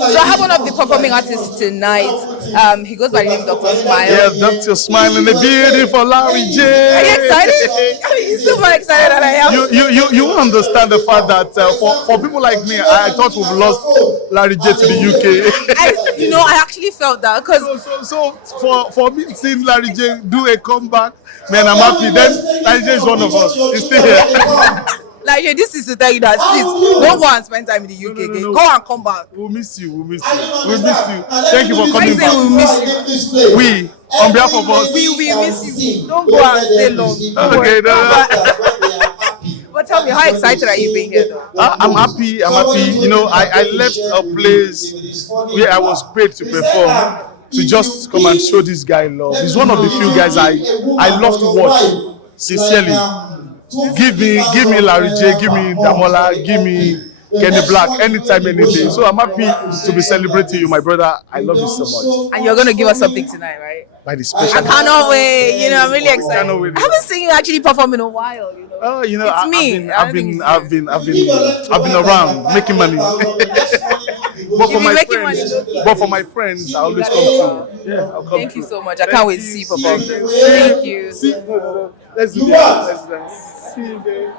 So I have one of the performing artists tonight. He goes by the name Dr. Smile. Yeah, Dr. Smile in the building for Larry J. Are you excited? I mean, you're super excited that I am. You understand the fact that for people like me, I thought we've lost Larry J to the UK. I actually felt that because So for me seeing Larry J do a comeback, man, I'm happy. Then Larry J is one of us. He's still here. like this is to tell you that please don't go and spend time in the UK again. Go and come back. We'll miss you. We'll miss you. We'll miss you. Thank you for coming back. We'll miss you. We, on behalf of us, we will miss you. Don't go and stay long. Okay, But tell me, how excited are you being here though? I'm happy. You know, I left a place where I was paid to perform to just come and show this guy love. He's one of the few guys I love to watch. Sincerely, give me Larry J, give me Damola, give me Kenny Black, anytime, any day. So I'm happy to be celebrating you, my brother. I love you so much. And you're gonna give us something tonight, right? By the special. I cannot wait. I'm really excited. I haven't seen you actually perform in a while. Oh, it's me. I've been around making money. But for my friends, I always come through. Yeah, I'll come Thank through. you so much. I can't wait to see you perform. Thank you. Let's do that. Let's do that. See you, babe.